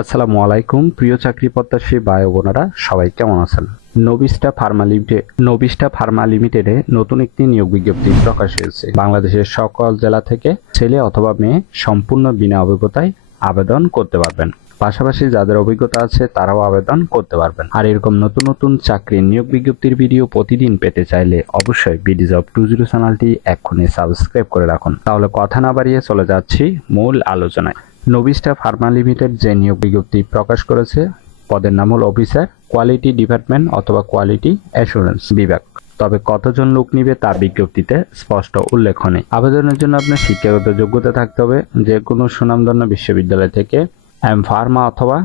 আসসালামু আলাইকুম, প্রিয় চাকরি প্রত্যাশী ও বোনেরা, সবাই কেমন আছেন? Navista pharma limited, Navista pharma লিমিটেডে নতুন একটি নিয়োগ বিজ্ঞপ্তি প্রকাশ হয়েছে। বাংলাদেশের সকল জেলা থেকে ছেলে অথবা মেয়ে সম্পূর্ণ বিনা অভিজ্ঞতায় আবেদন করতে পারবেন। পাশাপাশি যাদের অভিজ্ঞতা আছে তারাও আবেদন করতে পারবেন। আর এরকম নতুন নতুন চাকরির নিয়োগ বিজ্ঞপ্তির ভিডিও প্রতিদিন পেতে চাইলে অবশ্যই বিডি জব টু জিরো চ্যানেলটি এক্ষুনি সাবস্ক্রাইব করে রাখুন। তাহলে কথা না বাড়িয়ে চলে যাচ্ছি মূল আলোচনায়। নবিস্টা ফার্মা লিমিটেড যে নিয়োগ বিজ্ঞপ্তি প্রকাশ করেছে, পদের নাম হল অফিসার, কোয়ালিটি ডিপার্টমেন্ট অথবা কোয়ালিটি অ্যাসুরেন্স বিভাগ। তবে কতজন লোক নিবে তা বিজ্ঞপ্তিতে স্পষ্ট উল্লেখ নেই আবেদনের জন্য আপনার শিক্ষাগত যোগ্যতা থাকতে হবে। যে কোনো সুনামধন্য বিশ্ববিদ্যালয় থেকে এম ফার্মা অথবা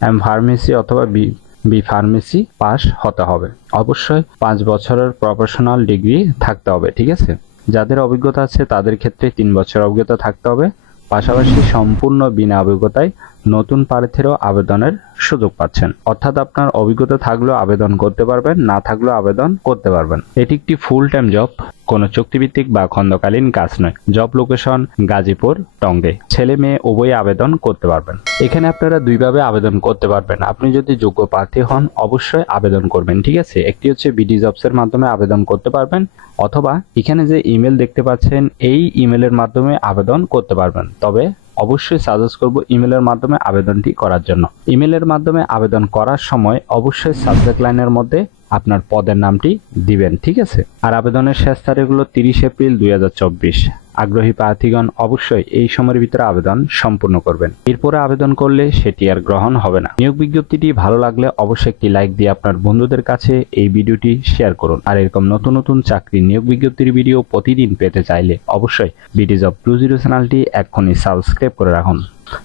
এম ফার্মেসি অথবা বি বি ফার্মেসি পাস হতে হবে। অবশ্যই পাঁচ বছরের প্রফেশনাল ডিগ্রি থাকতে হবে, ঠিক আছে? যাদের অভিজ্ঞতা আছে তাদের ক্ষেত্রে তিন বছর অভিজ্ঞতা থাকতে হবে। পাশাপাশি সম্পূর্ণ বিনা অভিজ্ঞতায় নতুন প্রার্থীরও আবেদনের সুযোগ পাচ্ছেন। অর্থাৎ আপনার অভিজ্ঞতা থাকলেও আবেদন করতে পারবেন, না থাকলেও আবেদন করতে পারবেন। এটি একটি ফুল টাইম জব কোনো চুক্তিভিত্তিক বা খন্দকালীন কাজ নয়। Job location Gazipur, Tongi. ছেলে মেয়ে উভয় আবেদন করতে পারবেন। এখানে আপনারা দুইভাবে আবেদন করতে পারবেন। আপনি যদি যোগ্য প্রার্থী হন, অবশ্যই আবেদন করবেন, ঠিক আছে? একটি হচ্ছে বিডি জবসের মাধ্যমে আবেদন করতে পারবেন, অথবা এখানে যে ইমেল দেখতে পাচ্ছেন, এই ইমেলের মাধ্যমে আবেদন করতে পারবেন। তবে অবশ্যই সাজেস্ট করব ইমেলের মাধ্যমে আবেদনটি করার জন্য। ইমেলের মাধ্যমে আবেদন করার সময় অবশ্যই সাবজেক্ট লাইনের মধ্যে আপনার পদের নামটি দিবেন, ঠিক আছে? আর আবেদনের শেষ তারিখ হলো তিরিশ এপ্রিল দুই হাজার চব্বিশ। আগ্রহী প্রার্থীগণ অবশ্যই এই সময়ের ভিতরে আবেদন সম্পূর্ণ করবেন। এরপরে আবেদন করলে সেটি আর গ্রহণ হবে না। নিয়োগ বিজ্ঞপ্তিটি ভালো লাগলে অবশ্যই একটি লাইক দিয়ে আপনার বন্ধুদের কাছে এই ভিডিওটি শেয়ার করুন। আর এরকম নতুন নতুন চাকরি নিয়োগ বিজ্ঞপ্তির ভিডিও প্রতিদিন পেতে চাইলে অবশ্যই বিডি জব টু জিরো চ্যানেলটি এক্ষুনি সাবস্ক্রাইব করে রাখুন।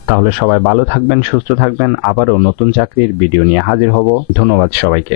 তাহলে সবাই ভালো থাকবেন, সুস্থ থাকবেন। আবারও নতুন চাকরির ভিডিও নিয়ে হাজির হব। ধন্যবাদ সবাইকে।